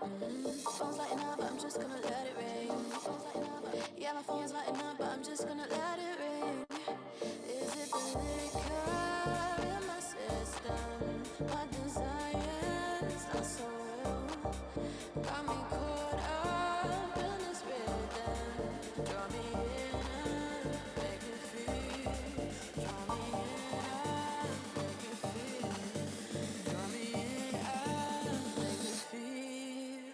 Phone's lighting up, I'm just gonna let it ring. Yeah, my phone's lighting up, but I'm just gonna let it ring. Is it the liquor in my system? My desires not so real. Got me caught up in this rhythm. Draw me in and make me feel. Draw me in and make me feel. Draw me in and make me feel.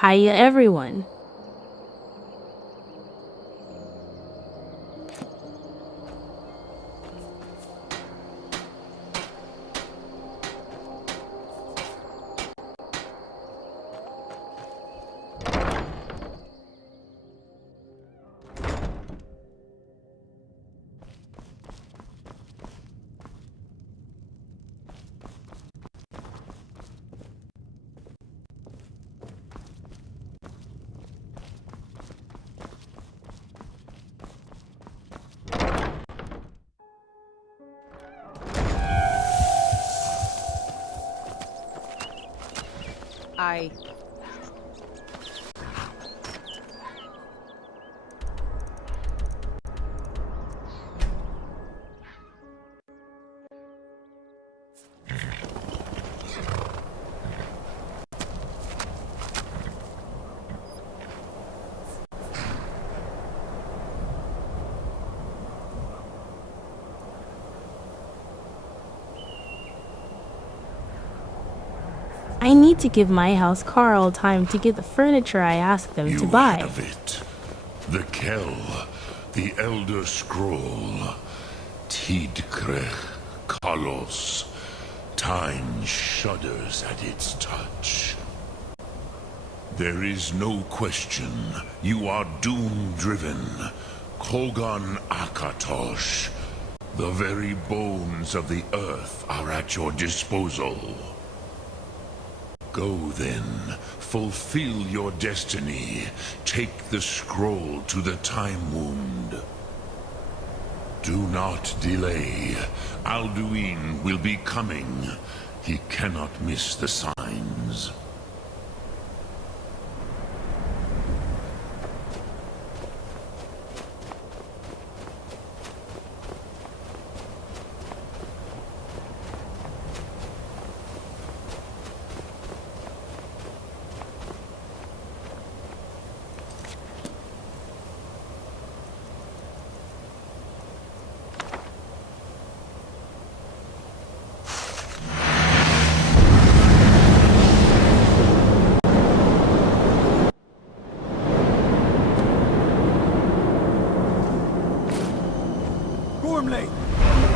Hiya, everyone. I... I need to give my house Carl time to get the furniture I asked them to buy. You have it. The Kell, the Elder Scroll, Tidkrech Kalos. Time shudders at its touch. There is no question. You are doom-driven. Kogan Akatosh. The very bones of the earth are at your disposal. Go then, fulfill your destiny. Take the scroll to the Time Wound. Do not delay. Alduin will be coming. He cannot miss the signs.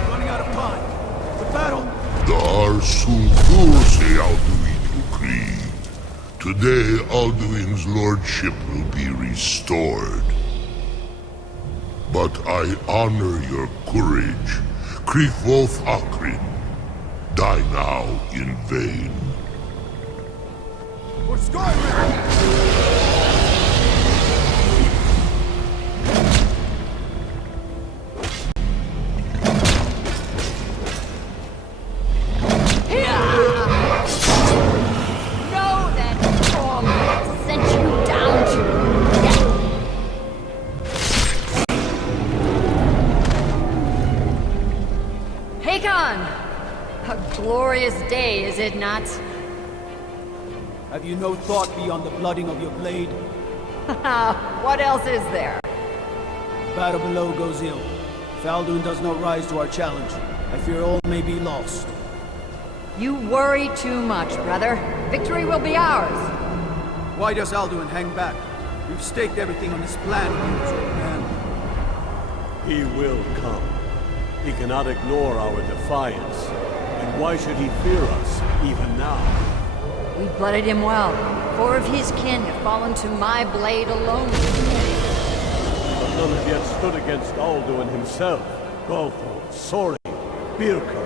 Running out of time. The battle. Dar Sulfurse Alduin Ukreed. Today, Alduin's lordship will be restored. But I honor your courage. Krifwolf Akrin. Die now in vain. For Skyrim! A glorious day, is it not? Have you no thought beyond the blooding of your blade? What else is there? The battle below goes ill. If Alduin does not rise to our challenge, I fear all may be lost. You worry too much, brother. Victory will be ours. Why does Alduin hang back? We've staked everything on his plan, man. He will come. He cannot ignore our defiance. And why should he fear us, even now? We blooded him well. 4 of his kin have fallen to my blade alone. But none have yet stood against Alduin himself. Golfo, Sori, Birka.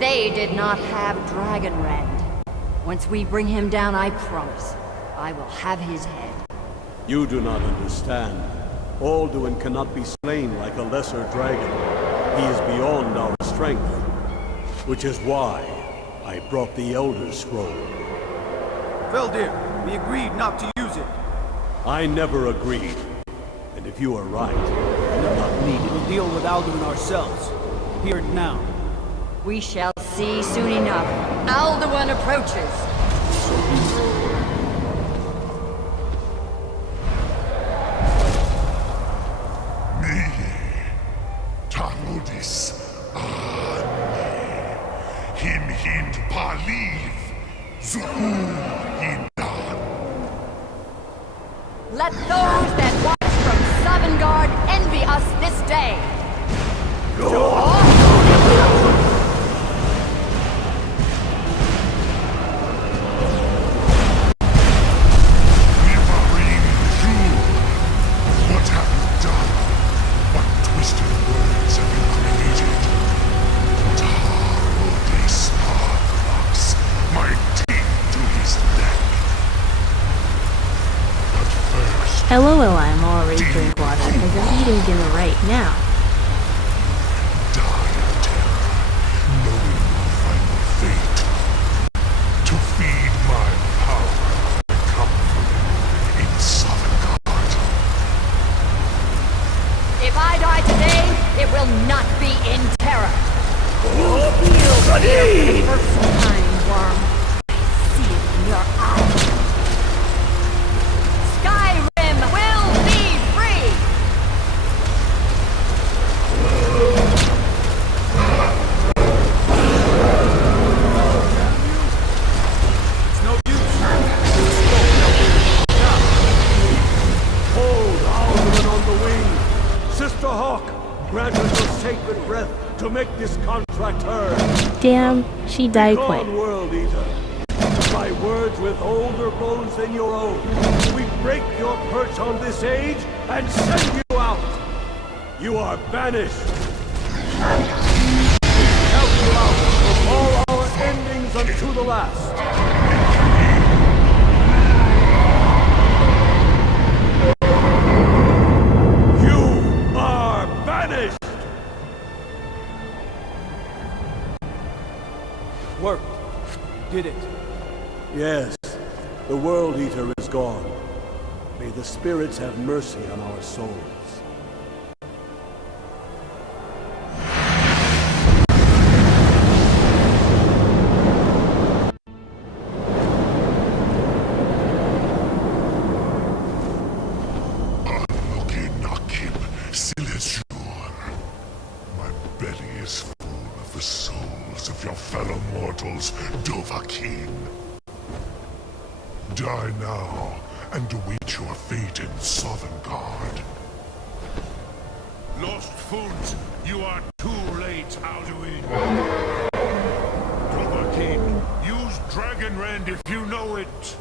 They did not have Dragonrend. Once we bring him down, I promise, I will have his head. You do not understand. Alduin cannot be slain like a lesser dragon. He is beyond our strength. Which is why I brought the Elder Scroll. Veldir, we agreed not to use it. I never agreed. And if you are right, I do not need it. We'll deal with Alduin ourselves. Here and now. We shall see soon enough. Alduin approaches. Taludis Him Hind Paliv Zuhu Hindan LOL, I'm already drink water because I'm eating dinner right now. Die in terror, knowing your final fate. To feed my power, I come for you in Sovngarde. If I die today, it will not be in terror. You feel fear for the first time, Worm. I see it in your eyes. Skyrim will be free! It's no use. Hold Alderman on the wing! Sister Hawk, grant us your sacred breath to make this contract heard. Damn, she died quick. Begone, World Eater. By words with older bones than your own, we break your perch on this age and send you out. You are banished. Count you out from all our endings unto the last. You are banished. Worked. Did it. Yes, the World Eater is gone. May the spirits have mercy on our souls. Unlucky Nakib, Silesur. My belly is full of the souls of your fellow mortals, Dovahkiin. Die now, and await your fate in Sovngarde. Lost Fools, you are too late, Alduin. Dovahkiin, use Dragonrend if you know it.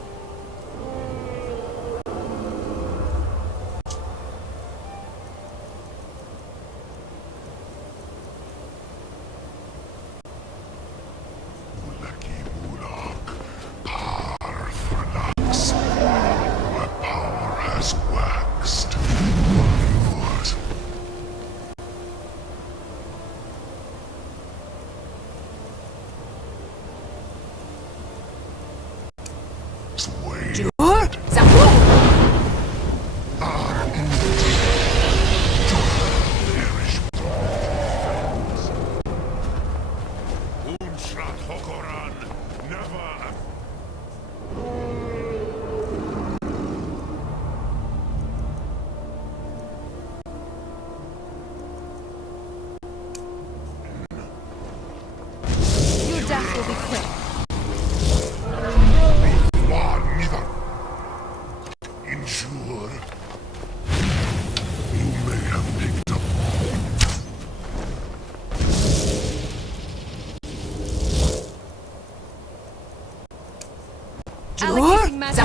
Lucky Mulak, Par Thornax. My power has waxed. Yours. Sway. Perish Unshrat Hokoran, never. Your death will be quick. Neither. Ensure. You may have picked up. Allocating magic.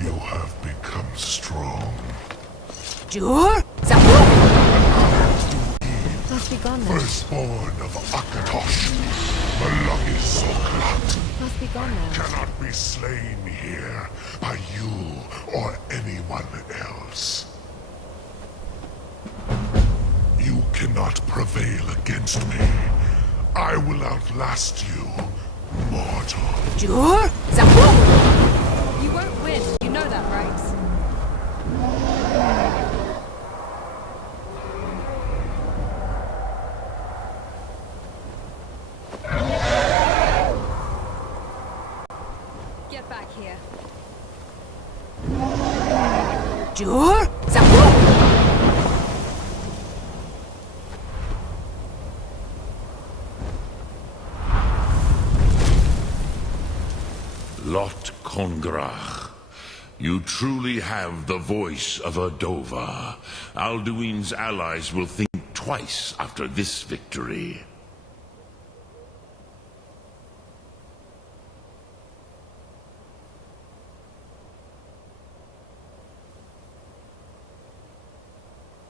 You have become strong. Jur? Zabu! Must be gone now. Firstborn of Akatosh, Malagis Oklat, Must be gone now. cannot be slain here by you or anyone else. You cannot prevail against me. I will outlast you, mortal. Jur? Zabu! You won't win. You know that, right? Get back here. Jur? Zabu! Lot Kongrach, you truly have the voice of a Dova. Alduin's allies will think twice after this victory.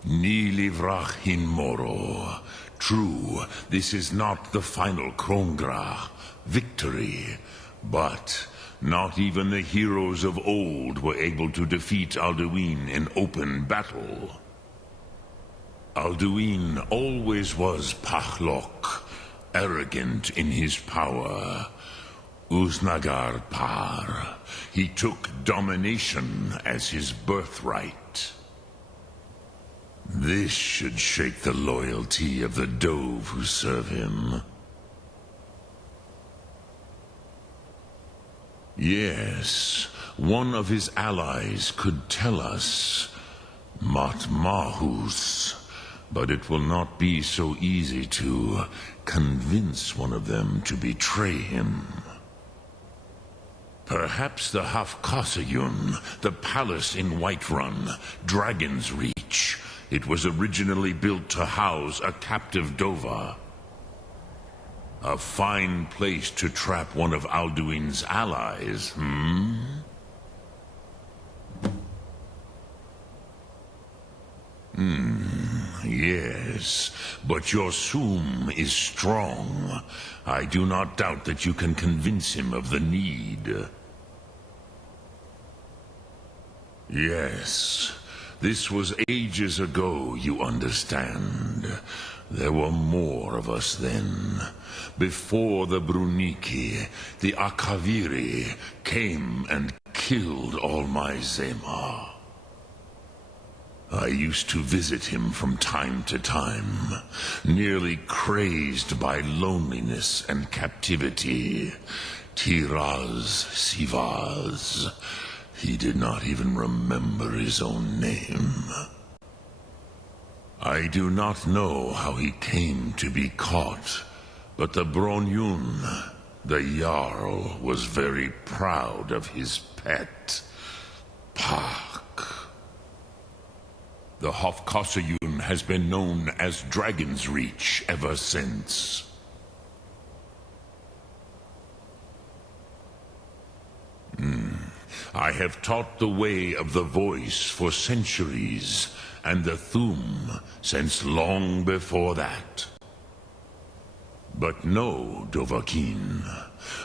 Ni livrach hin moro. True, this is not the final Kongrach victory, but not even the heroes of old were able to defeat Alduin in open battle. Alduin always was Pachlok, arrogant in his power. Uznagar Par. He took domination as his birthright. This should shake the loyalty of the Dove who serve him. Yes, one of his allies could tell us, Matmahus, but it will not be so easy to convince one of them to betray him. Perhaps the Hafkasayun, the palace in Whiterun, Dragon's Reach. It was originally built to house a captive Dova. A fine place to trap one of Alduin's allies, Yes, but your Sum is strong. I do not doubt that you can convince him of the need. Yes, this was ages ago, you understand. There were more of us then. Before the Bruniki, the Akaviri came and killed all my Zema. I used to visit him from time to time, nearly crazed by loneliness and captivity. Tiraz Sivaz. He did not even remember his own name. I do not know how he came to be caught, but the Bronyun, the Jarl, was very proud of his pet, Pak. The Hofkosayun has been known as Dragon's Reach ever since. I have taught the way of the voice for centuries, and the Thum since long before that. But no, Dovahkiin.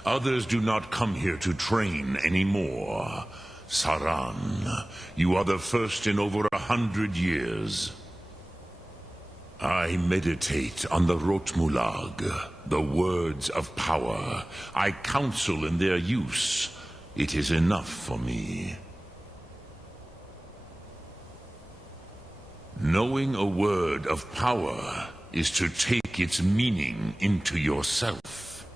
Others do not come here to train anymore. Saran, you are the first in over 100 years. I meditate on the Rotmulag, the words of power. I counsel in their use. It is enough for me. Knowing a word of power is to take its meaning into yourself.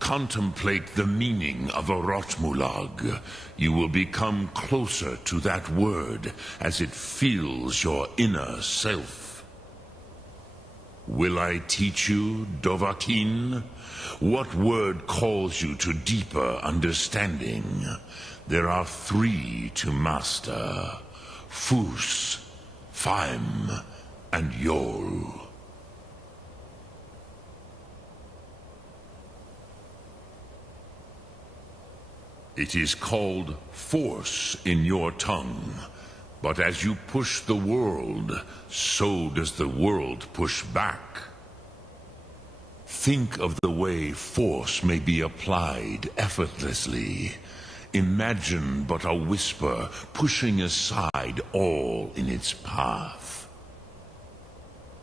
Contemplate the meaning of a Rotmulag. You will become closer to that word as it fills your inner self. Will I teach you, Dovahkiin? What word calls you to deeper understanding? There are 3 to master. Fus, Faim, and Yol. It is called force in your tongue. But as you push the world, so does the world push back. Think of the way force may be applied effortlessly. Imagine but a whisper pushing aside all in its path.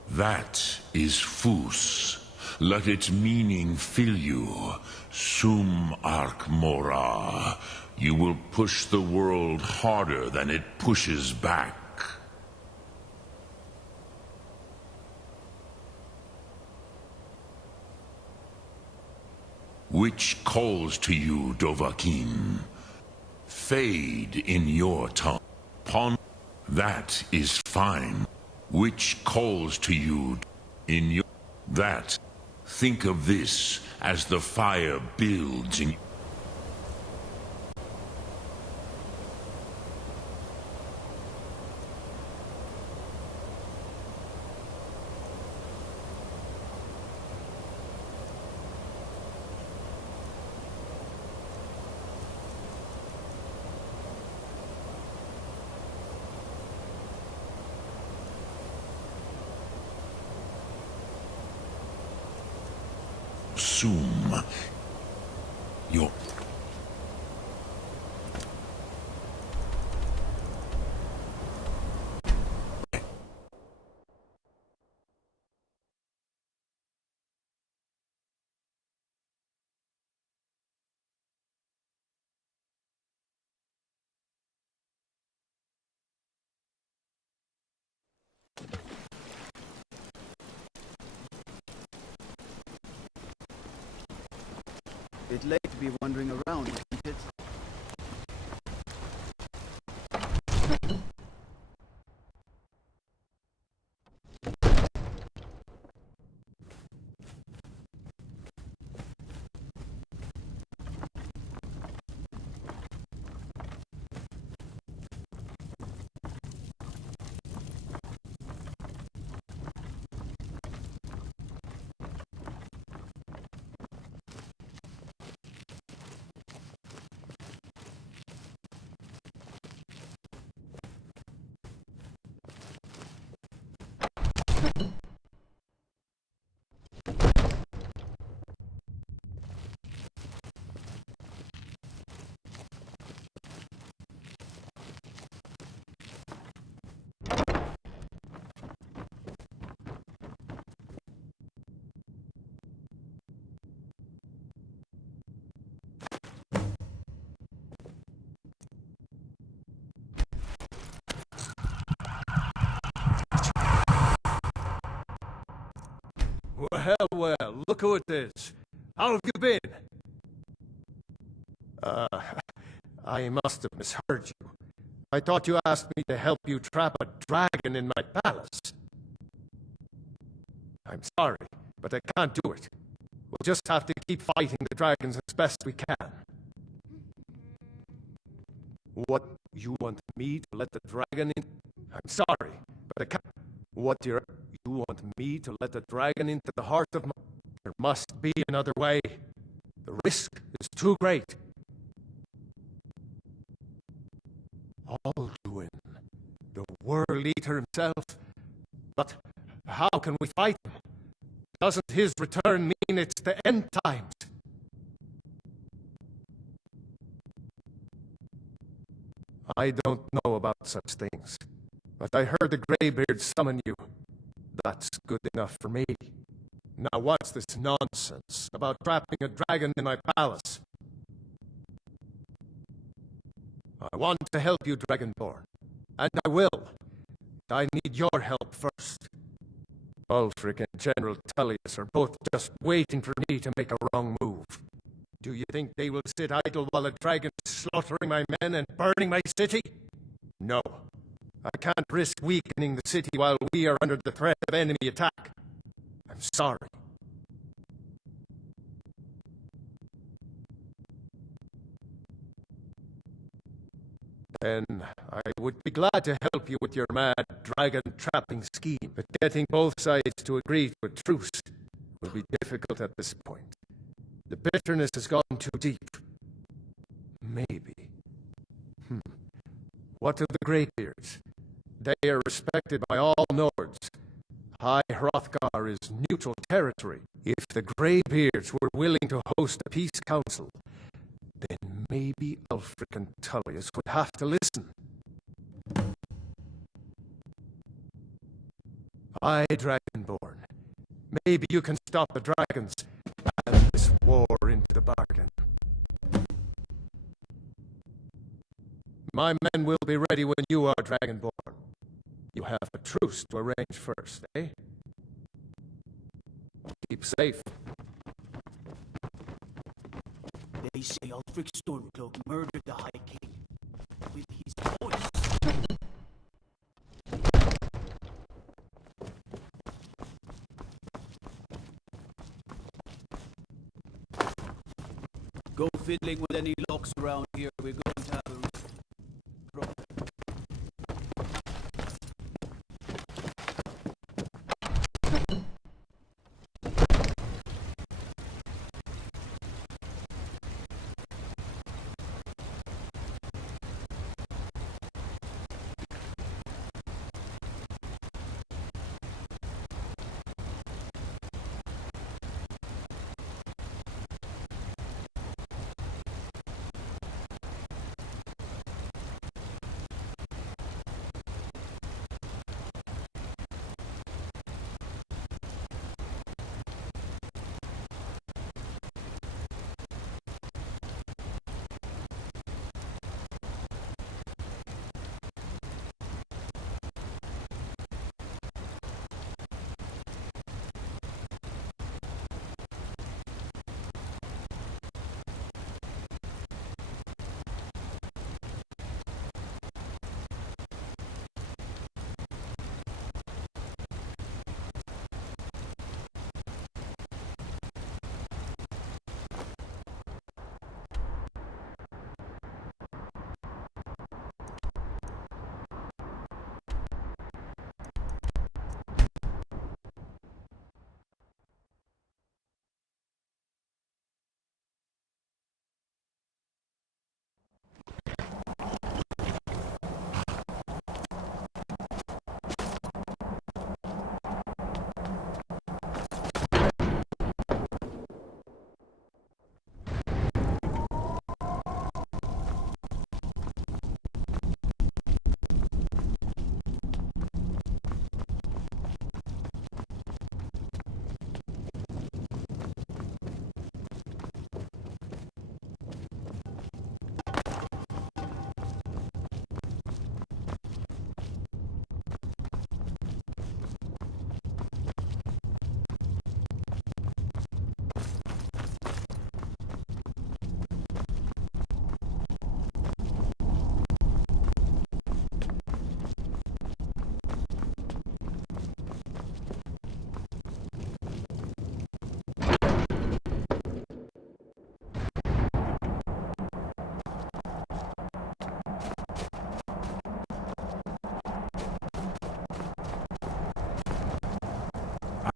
That is Fus. Let its meaning fill you. Sum arc mora. You will push the world harder than it pushes back. Which calls to you, Dovahkiin? Fade in your tongue. Pon that is fine. Which calls to you in your that. Think of this as the fire builds in Sum. Your Bit late to be wandering around, isn't it? Well, look who it is. How have you been? I must have misheard you. I thought you asked me to help you trap a dragon in my palace. I'm sorry, but I can't do it. We'll just have to keep fighting the dragons as best we can. What, you want me to let the dragon in? I'm sorry, but I can't. What, you want me to let the dragon into the heart of my... There must be another way. The risk is too great. Alduin, the World Eater himself. But how can we fight him? Doesn't his return mean it's the end times? I don't know about such things, but I heard the Greybeard summon you. That's good enough for me. Now what's this nonsense about trapping a dragon in my palace? I want to help you, Dragonborn, and I will. I need your help first. Ulfric and General Tullius are both just waiting for me to make a wrong move. Do you think they will sit idle while a dragon is slaughtering my men and burning my city? No. I can't risk weakening the city while we are under the threat of enemy attack. I'm sorry. Then I would be glad to help you with your mad dragon trapping scheme, but getting both sides to agree to a truce will be difficult at this point. The bitterness has gone too deep. Maybe. What of the Greybeards? They are respected by all Nords. High Hrothgar is neutral territory. If the Greybeards were willing to host a peace council, then maybe Ulfric and Tullius would have to listen. Aye, Dragonborn. Maybe you can stop the dragons and this war into the bargain. My men will be ready when you are, Dragonborn. You have a truce to arrange first, eh? Keep safe. They say Ulfric Stormcloak murdered the High King with his voice. Go fiddling with any locks around here. We're going to have a problem.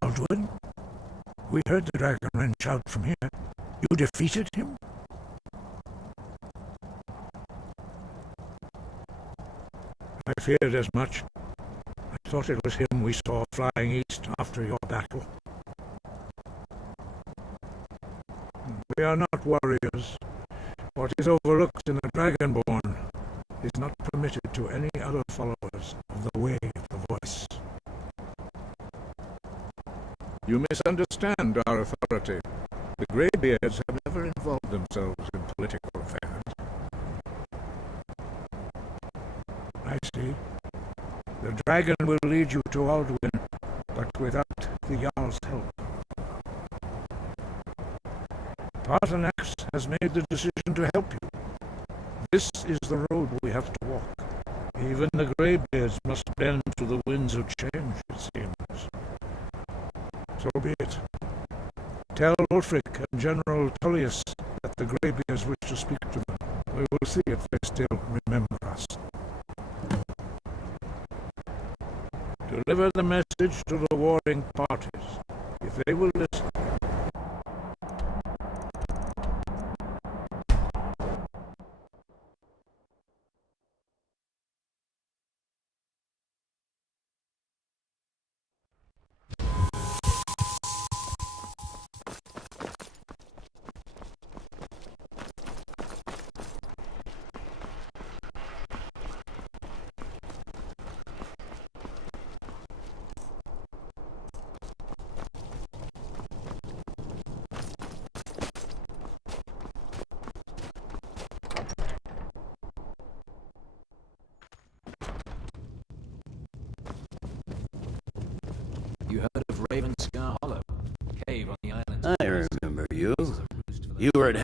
Aldwin, we heard the dragon wrench shout from here. You defeated him? I feared as much. I thought it was him we saw flying east after your battle. We are not warriors. What is overlooked in the Dragonborn is not permitted to any other followers of the Way of the Voice. You misunderstand our authority. The Greybeards have never involved themselves in political affairs. I see. The dragon will lead you to Aldwin, but without the Jarl's help. Paarthurnax has made the decision to help you. This is the road we have to walk. Even the Greybeards must bend to the winds of change, it seems. So be it. Tell Ulfric and General Tullius that the Greybeards wish to speak to them. We will see if they still remember us. Deliver the message to the warring parties. If they will listen,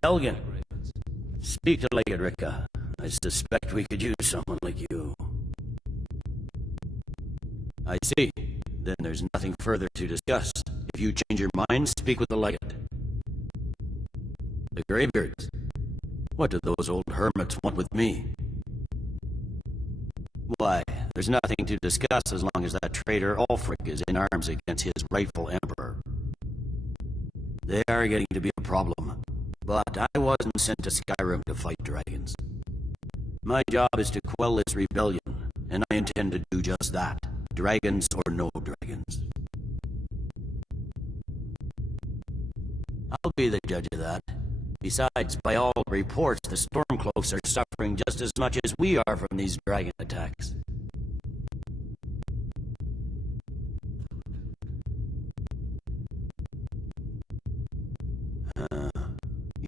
Helgen, speak to Legate Ricka. I suspect we could use someone like you. I see. Then there's nothing further to discuss. If you change your mind, speak with the Legate. The Greybeards? What do those old hermits want with me? Why, there's nothing to discuss as long as that traitor Ulfric is in arms against his rightful emperor. They are getting to be a problem, but I wasn't sent to Skyrim to fight dragons. My job is to quell this rebellion, and I intend to do just that, dragons or no dragons. I'll be the judge of that. Besides, by all reports, the Stormcloaks are suffering just as much as we are from these dragon attacks.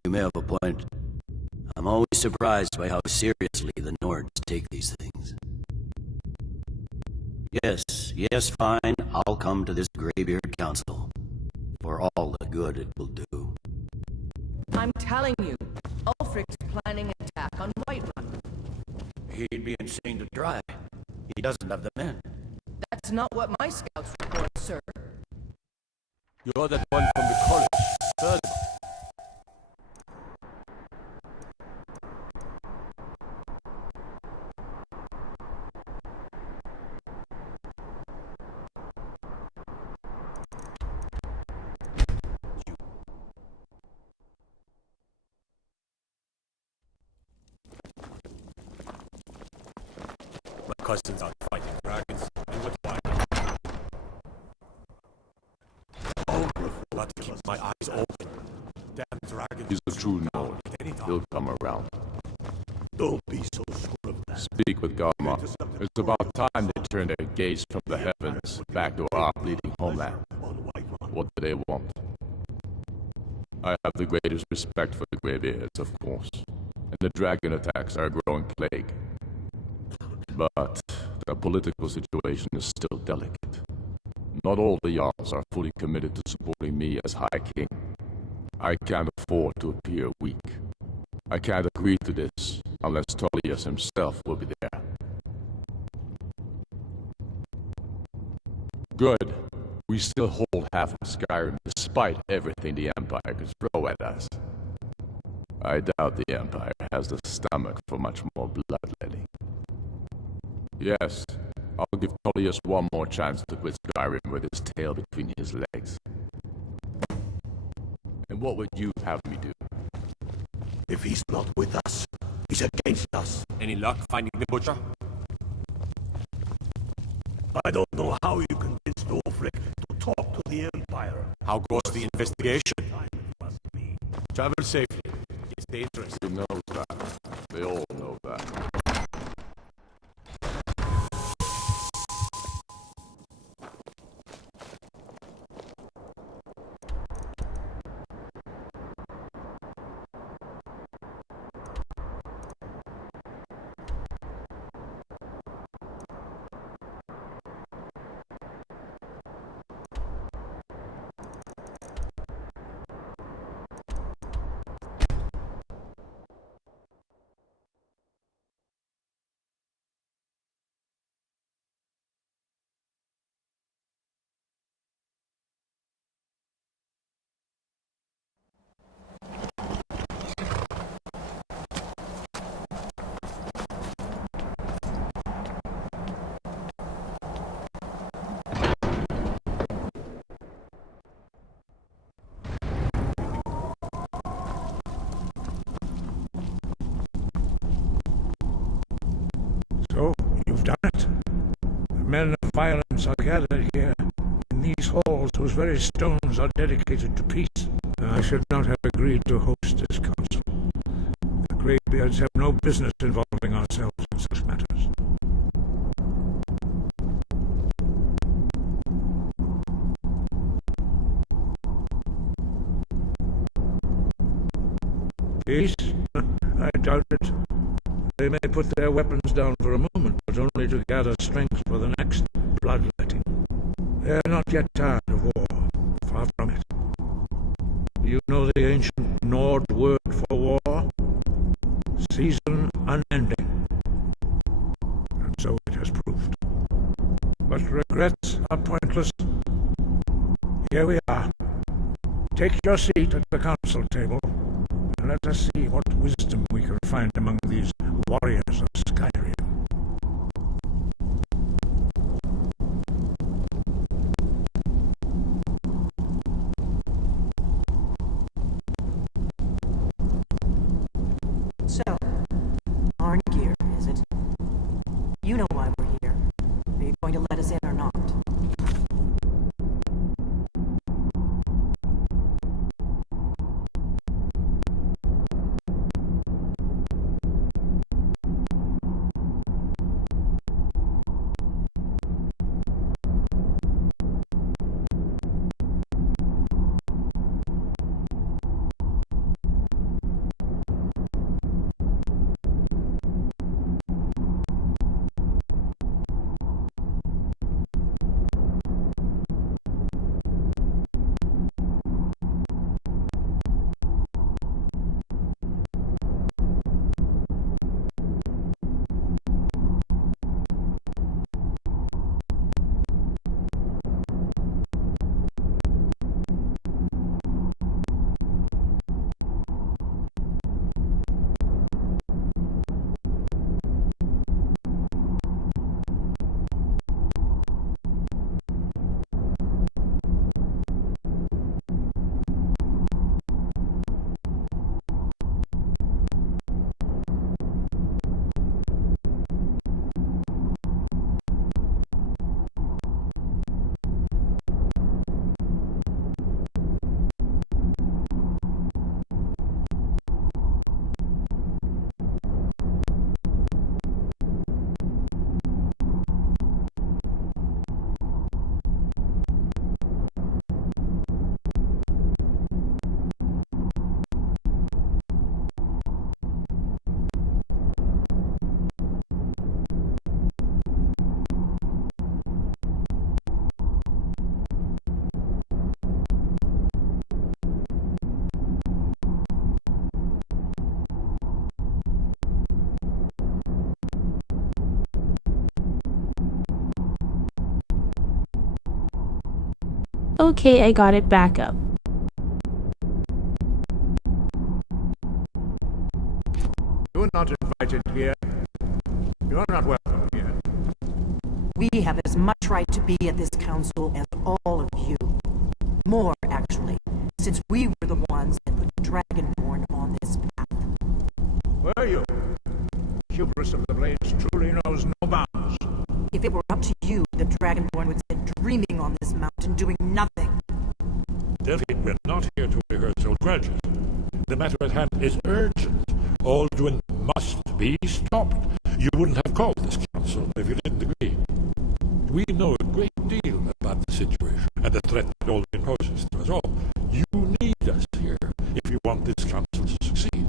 You may have a point. I'm always surprised by how seriously the Nords take these things. Yes, fine, I'll come to this Greybeard Council. For all the good it will do. I'm telling you, Ulfric's planning an attack on Whiterun. He'd be insane to try. He doesn't have the men. That's not what my scouts report, sir. You're that one from the college. Further. My cousins out fighting dragons, and with why? Got to keep my eyes open. Damn dragons. He's a true Nord. He'll come around. Don't be so sure of that. Speak with Garma. It's about time they turn their gaze from the heavens back to our bleeding homeland. What do they want? I have the greatest respect for the Greybeards, of course, and the dragon attacks are a growing plague. But the political situation is still delicate. Not all the Jarls are fully committed to supporting me as High King. I can't afford to appear weak. I can't agree to this unless Tullius himself will be there. Good. We still hold half of Skyrim despite everything the Empire could throw at us. I doubt the Empire has the stomach for much more bloodletting. Yes, I'll give Tullius one more chance to quit Skyrim with his tail between his legs. And what would you have me do? If he's not with us, he's against us. Any luck finding the butcher? I don't know how you convinced Ulfric to talk to the Empire. How goes the investigation? Travel safely. It's dangerous. He knows that. They all know that. So, you've done it. The men of violence are gathered here, in these halls whose very stones are dedicated to peace. I should not have agreed to host this council. The Greybeards have no business involving ourselves in such matters. Peace? I doubt it. They may put their weapons down for a moment, but only to gather strength for the next bloodletting. They are not yet tired of war. Far from it. You know the ancient Nord word for so it has proved. But regrets are pointless. Here we are. Take your seat at the council table, and let us see what wisdom we can find among these warriors of Skyrim. So, Arngeir, is it? You know why we're here. Are you going to let us in or not? Okay, I got it back up. You're not invited here. You're not welcome here. We have as much right to be at this council as all of you. More, actually, since we were the ones that put Dragonborn on this path. Were you? Hubris of the Blades truly knows no bounds. If it were up to you, the Dragonborn would sit dreaming on this mountain doing nothing. Delphine, we're not here to rehearse old grudges. The matter at hand is urgent. Alduin must be stopped. You wouldn't have called this council if you didn't agree. We know a great deal about the situation and the threat that Alduin poses to us all. You need us here if you want this council to succeed.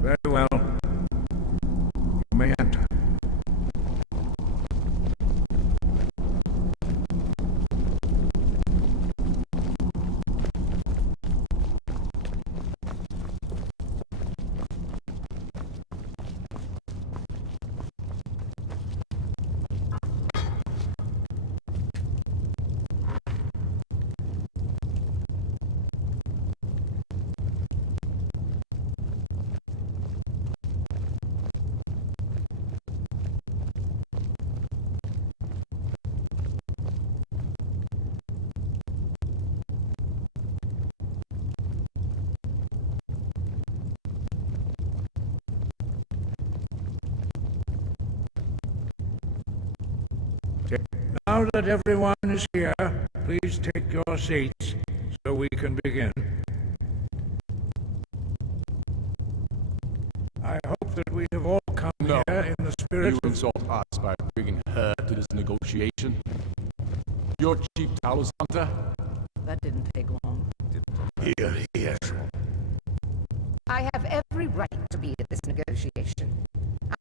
Very well. You may enter. Now that everyone is here, please take your seats so we can begin. I hope that we have all come here in the spirit You insult us by bringing her to this negotiation. Your chief Talos hunter? That didn't take long. Here. I have every right to be at this negotiation.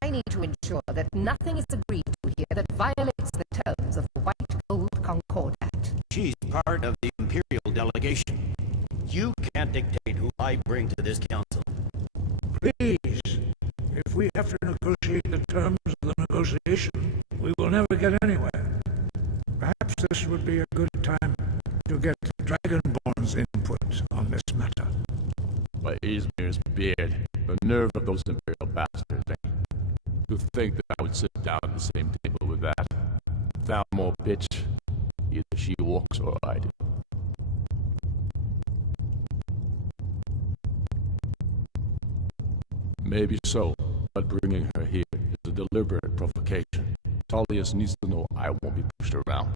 I need to ensure that nothing is agreed to here that violates the terms of the White Gold Concordat. She's part of the Imperial delegation. You can't dictate who I bring to this council. Please, if we have to negotiate the terms of the negotiation, we will never get anywhere. Perhaps this would be a good time to get Dragonborn's input on this matter. By Izmir's beard, the nerve of those imperial bastards, eh? To think that I would sit down at the same table with that. Thalmor bitch. Either she walks or I do. Maybe so, but bringing her here is a deliberate provocation. Tullius needs to know I won't be pushed around.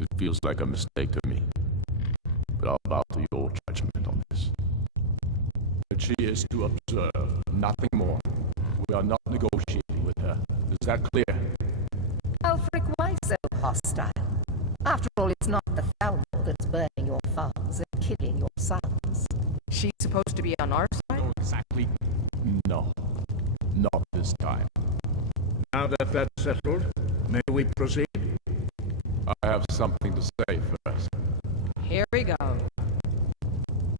It feels like a mistake to me. But I'll bow to your judgment on this. But she is to observe, nothing more. We are not negotiating with her. Is that clear? Ulfric, why so hostile? After all, it's not the Thalmor that's burning your farms and killing your sons. She's supposed to be on our side? No, exactly. No. Not this time. Now that that's settled, may we proceed? I have something to say first. Here we go.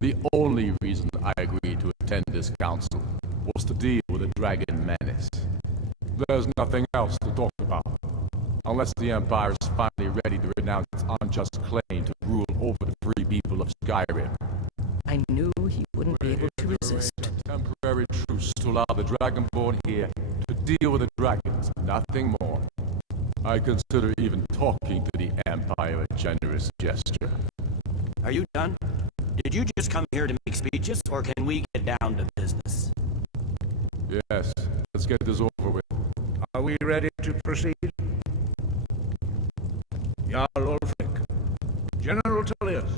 The only reason I agreed to attend this council was to deal with the dragon menace. There's nothing else to talk about. Unless the Empire is finally ready to renounce its unjust claim to rule over the free people of Skyrim. I knew he wouldn't be able to resist. A temporary truce to allow the Dragonborn here to deal with the dragons, nothing more. I consider even talking to the Empire a generous gesture. Are you done? Did you just come here to make speeches, or can we get down to business? Yes, let's get this over with. Are we ready to proceed? Jarl Ulfric, General Tullius,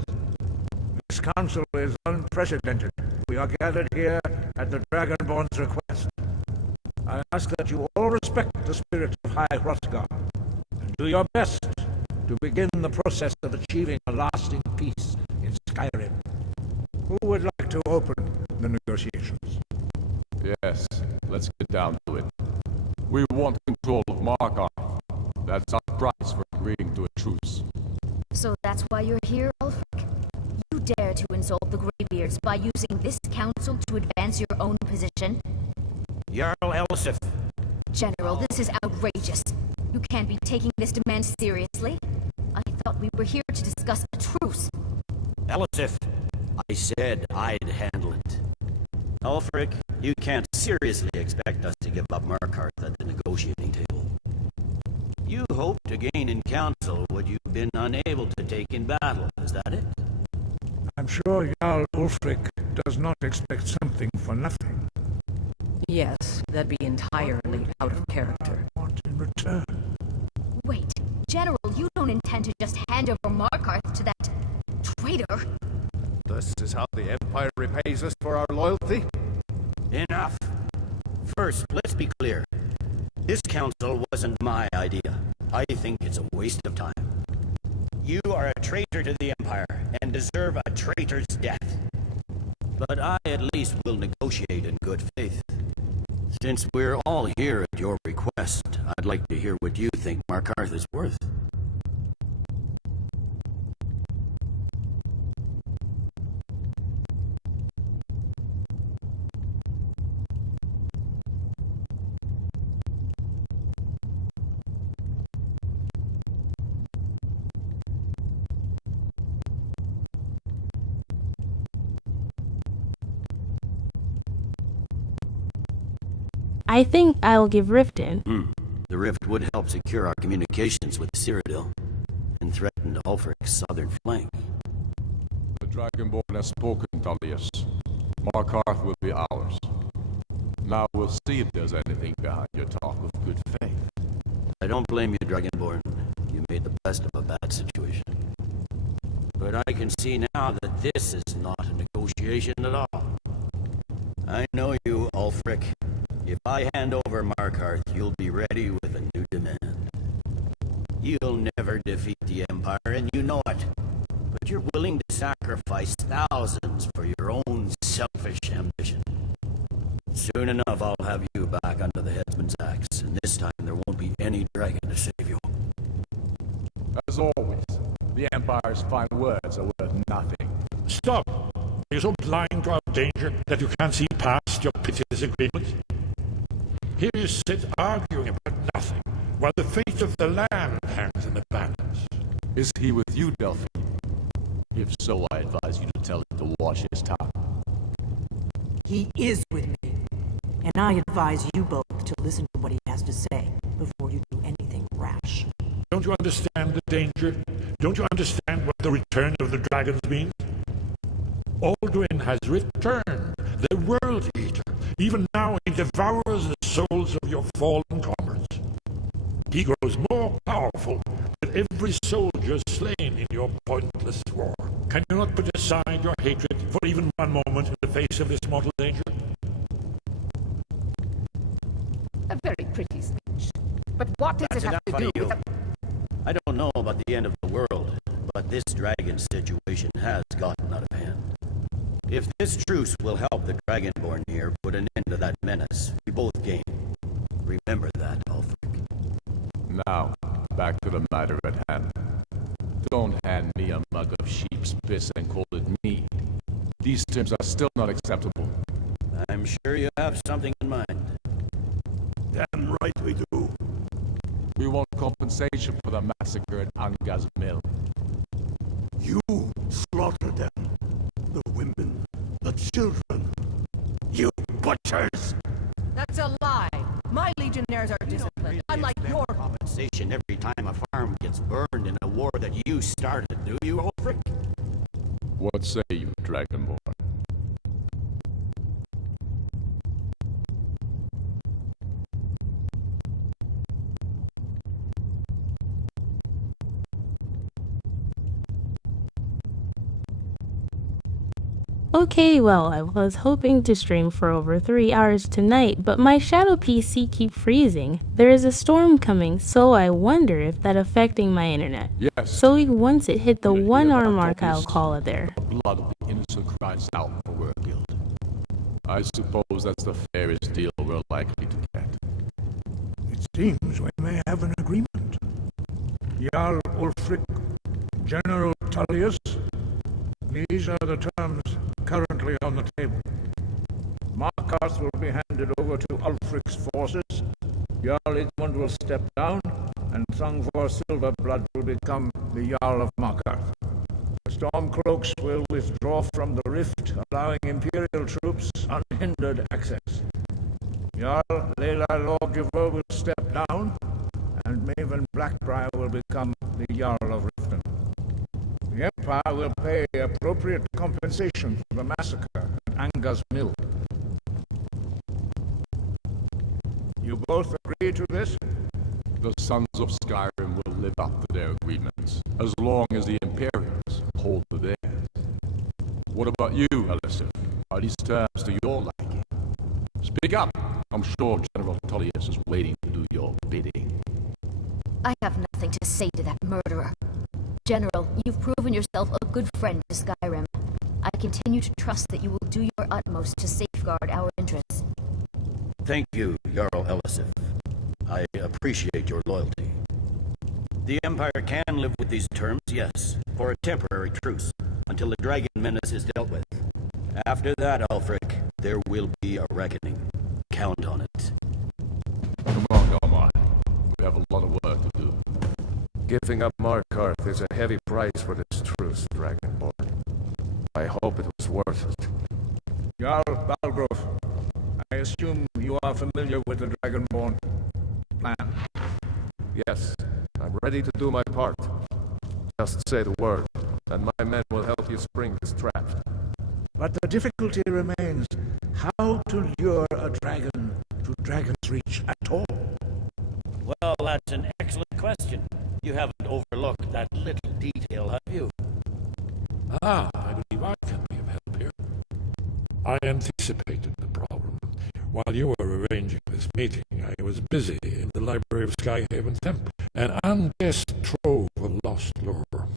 this council is unprecedented. We are gathered here at the Dragonborn's request. I ask that you all respect the spirit of High Hrothgar, and do your best to begin the process of achieving a lasting peace in Skyrim. Who would like to open the negotiations? Yes, let's get down to it. We want control of Markarth. That's our price for agreeing to a truce. So that's why you're here, Ulfric? You dare to insult the Greybeards by using this council to advance your own position? Jarl Elsif. General, this is outrageous. You can't be taking this demand seriously. I thought we were here to discuss a truce. Elsif, I said I'd handle it. Ulfric, you can't seriously expect us to give up Markarth at the negotiating table. You hope to gain in council what you've been unable to take in battle, is that it? I'm sure Jarl Ulfric does not expect something for nothing. Yes, that'd be entirely out of character. What in return? Wait, General, you don't intend to just hand over Markarth to that traitor? This is how the Empire repays us for our loyalty? Enough! First, let's be clear. This council wasn't my idea. I think it's a waste of time. You are a traitor to the Empire and deserve a traitor's death. But I at least will negotiate in good faith. Since we're all here at your request, I'd like to hear what you think Markarth is worth. I think I'll give Riften. The rift would help secure our communications with Cyrodiil and threaten Ulfric's southern flank. The Dragonborn has spoken, Tullius. Markarth will be ours. Now we'll see if there's anything behind your talk of good faith. I don't blame you, Dragonborn. You made the best of a bad situation. But I can see now that this is not a negotiation at all. I know you, Ulfric. If I hand over Markarth, you'll be ready with a new demand. You'll never defeat the Empire, and you know it. But you're willing to sacrifice thousands for your own selfish ambition. Soon enough, I'll have you back under the headsman's axe, and this time there won't be any dragon to save you. As always, the Empire's fine words are worth nothing. Stop! Are you so blind to our danger that you can't see past your petty disagreements? Here you sit arguing about nothing, while the fate of the land hangs in the balance. Is he with you, Delphine? If so, I advise you to tell him to watch his tongue. He is with me, and I advise you both to listen to what he has to say before you do anything rash. Don't you understand the danger? Don't you understand what the return of the dragons means? Alduin has returned, the World Eater. Even now he devours the souls of your fallen comrades. He grows more powerful with every soldier slain in your pointless war. Can you not put aside your hatred for even one moment in the face of this mortal danger? A very pretty speech. But what does it have to do with the... I don't know about the end of the world, but this dragon situation has gotten out of hand. If this truce will help the Dragonborn here put an end to that menace, we both gain. Remember that, Ulfric. Now, back to the matter at hand. Don't hand me a mug of sheep's piss and call it mead. These terms are still not acceptable. I'm sure you have something in mind. Damn right we do. We want compensation for the massacre at Anga's mill. You slaughtered them. The women, the children. You butchers! That's a lie. My legionnaires are disciplined, unlike your... Compensation every time a farm gets burned in a war that you started, do you, Ulfric? What say you, Dragonborn? Okay, well, I was hoping to stream for over 3 hours tonight, but my shadow PC keep freezing. There is a storm coming, so I wonder if that affecting my internet. Yes. So once it hit the 1 hour mark, I'll call it there. Blood of the innocent cries out for we're guilt. I suppose that's the fairest deal we're likely to get. It seems we may have an agreement. Jarl Ulfric, General Tullius, these are the terms currently on the table. Markarth will be handed over to Ulfric's forces, Jarl Igmund will step down, and Thungvor Silverblood will become the Jarl of Markarth. The Stormcloaks will withdraw from the rift, allowing Imperial troops unhindered access. Jarl Leila Lawgiver will step down, and Maven Blackbriar will become the Jarl of Riften. The Empire will pay appropriate compensation for the massacre at Anga's mill. You both agree to this? The Sons of Skyrim will live up to their agreements, as long as the Imperials hold to theirs. What about you, Elisif? Are these terms to your liking? Speak up! I'm sure General Tullius is waiting to do your bidding. I have nothing to say to that murderer. General, you've proven yourself a good friend to Skyrim. I continue to trust that you will do your utmost to safeguard our interests. Thank you, Jarl Elisif. I appreciate your loyalty. The Empire can live with these terms, yes, for a temporary truce, until the dragon menace is dealt with. After that, Ulfric, there will be a reckoning. Count on it. Come on. We have a lot of work to do. Giving up Markarth is a heavy price for this truce, Dragonborn. I hope it was worth it. Jarl Balgrove, I assume you are familiar with the Dragonborn plan. Yes, I'm ready to do my part. Just say the word, and my men will help you spring this trap. But the difficulty remains how to lure a dragon to Dragon's Reach at all. Well, that's an excellent question. You haven't overlooked that little detail, have you? I believe I can be of help here. I anticipated the problem. While you were arranging this meeting, I was busy in the library of Skyhaven Temple, an unguessed trove of lost lore.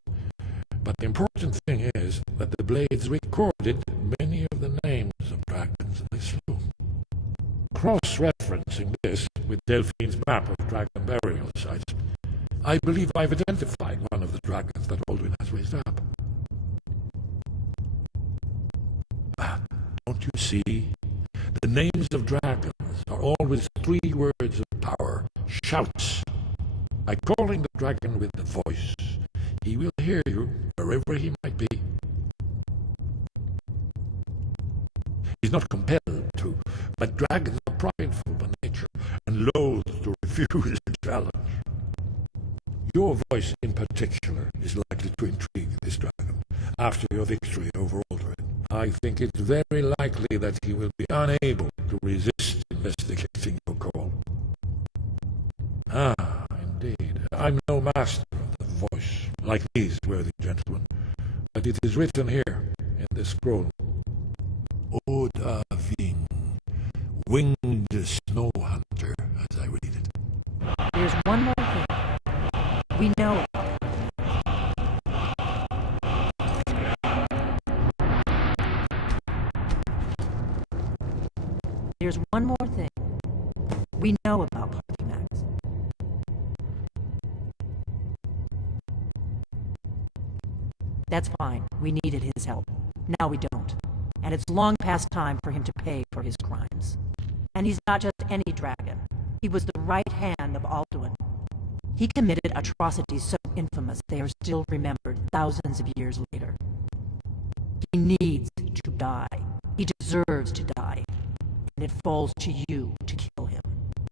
But the important thing is that the blades recorded many of the names of dragons they slew. cross-referencing this with Delphine's map of dragon burial sites, I believe I've identified one of the dragons that Alduin has raised up. Don't you see? The names of dragons are always 3 words of power, shouts. By calling the dragon with the voice, he will hear you wherever he might be. He's not compelled to, but dragons are prideful by nature and loath to refuse a challenge. Your voice in particular is likely to intrigue this dragon after your victory over Alduin. I think it's very likely that he will be unable to resist investigating your call. Ah, indeed. I'm no master of the voice, like these worthy gentlemen, but it is written here in this scroll. Oda Ving, winged snow hunter, as I read it. There's one more thing. We know it. There's one more thing. We know about Party-Max. That's fine. We needed his help. Now we don't. And it's long past time for him to pay for his crimes. And he's not just any dragon. He was the right hand of Alduin. He committed atrocities so infamous they are still remembered thousands of years later. He needs to die. He deserves to die. And it falls to you to kill him.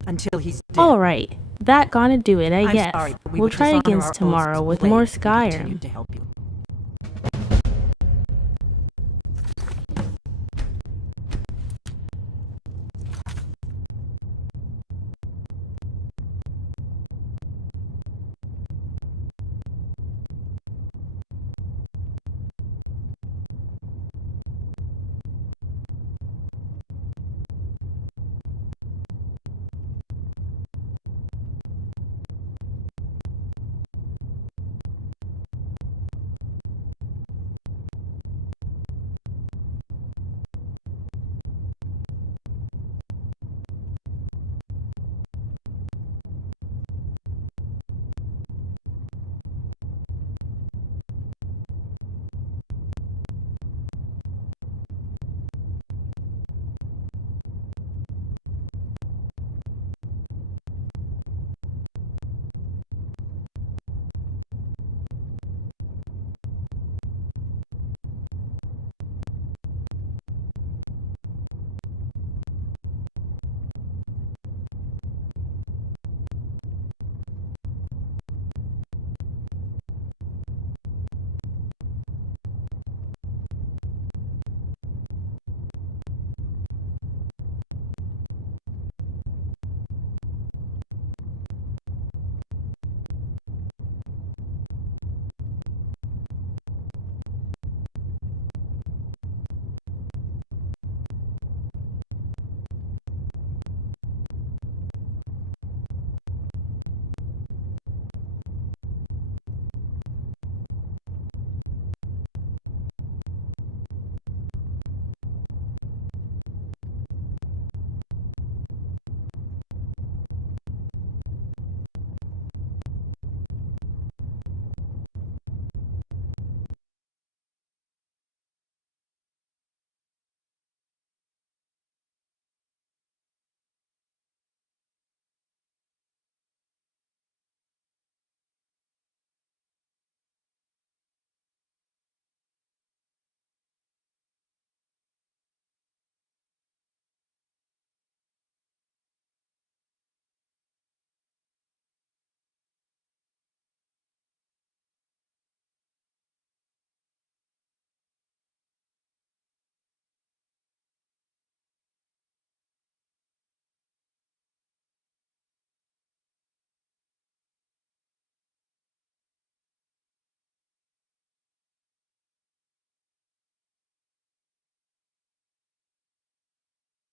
Until he's dead. Alright, that gonna do it, I guess. Sorry, we we'll would try dishonor again our tomorrow oaths with late more if we continued Skyrim. to help you.